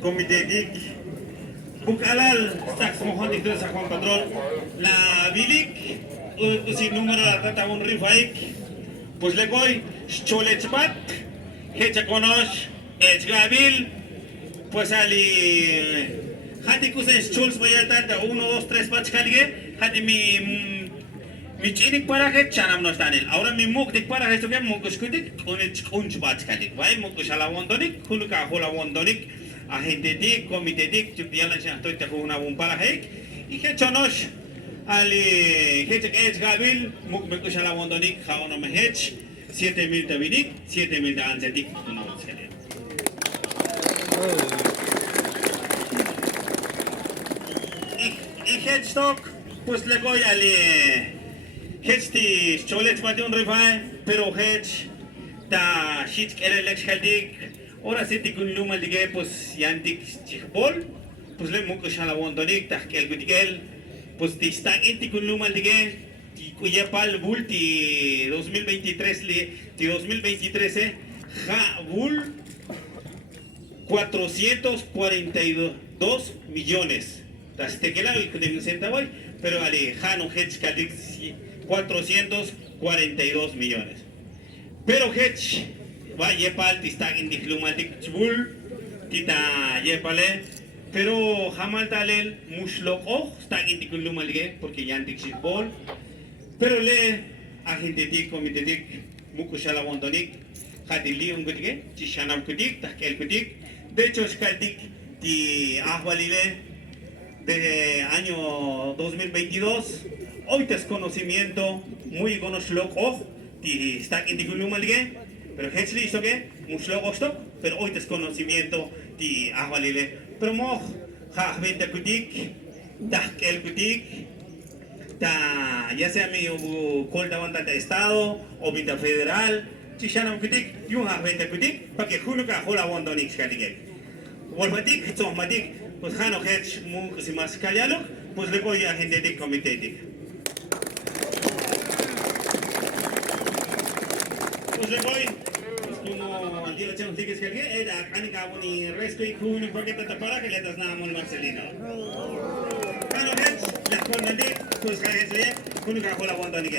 comité dik, bukalal, staks mohon itu sa Juan Padrón, la bilik, si número la tata un rifaik, pues le voy, cholechpat, hecha conosh, gabil, pues ali, hati kusen chols vaya tata, 1, 2, 3 pach kalige, hati mi chinik para que chanam no stanel. Ahora mi muk dik para que esto que muk skutik, unch bach kalik, vai muk shala wondonik, huluka hola wondonik, agente dik, comité dik, chupiala chan toy te una bun para hek, y que chonosh, ali, hech gabil, muk me shala wondonik, haono me hech, 7,000 de vidik, 7,000 de anzetik, no sele. Y hedstock, pues le voy ali. Hedsti cholet pati un rifai, pero hedge ta shit kelelex heldik. Ora siti kun luma dige pues yandik chichbol, pues le muko shala wondonik ta kel gutigel, pues ti sta inti kun luma dige ti kuya pal bul ti 2023 li ti 2023 ja bul 442 millones. Tas te kela y de centavos, pero ali jano hedge kadik 442 millones. Pero hedge va yepal tistag in diplomatic chbul tita yepale pero jamal talel musloko stag in diplomatic porque yantik chbol pero le agente dik comité dik mukushala wondonik hadili ungutige chishanam kudik takel kudik de hecho skaldik ti ahwalile de año 2022 hoy desconocimiento muy conocido ti está en diplomatique pero hechli esto que muslo esto pero hoy desconocimiento ti ahvalile pero mo ha venta kutik el kutik ta ya sea mi colta banda de estado o vinta federal chishana kutik yu ha venta kutik para que junuka hola wondonik skalige volmatik tomatik pues jano hech mu si más callalo pues le voy a gente de comité pues le voy como al día de chance que es que era canica boni resco y kun porque te para que le das nada mon Marcelino jano hech la con pues que es le kun ka hola wondonik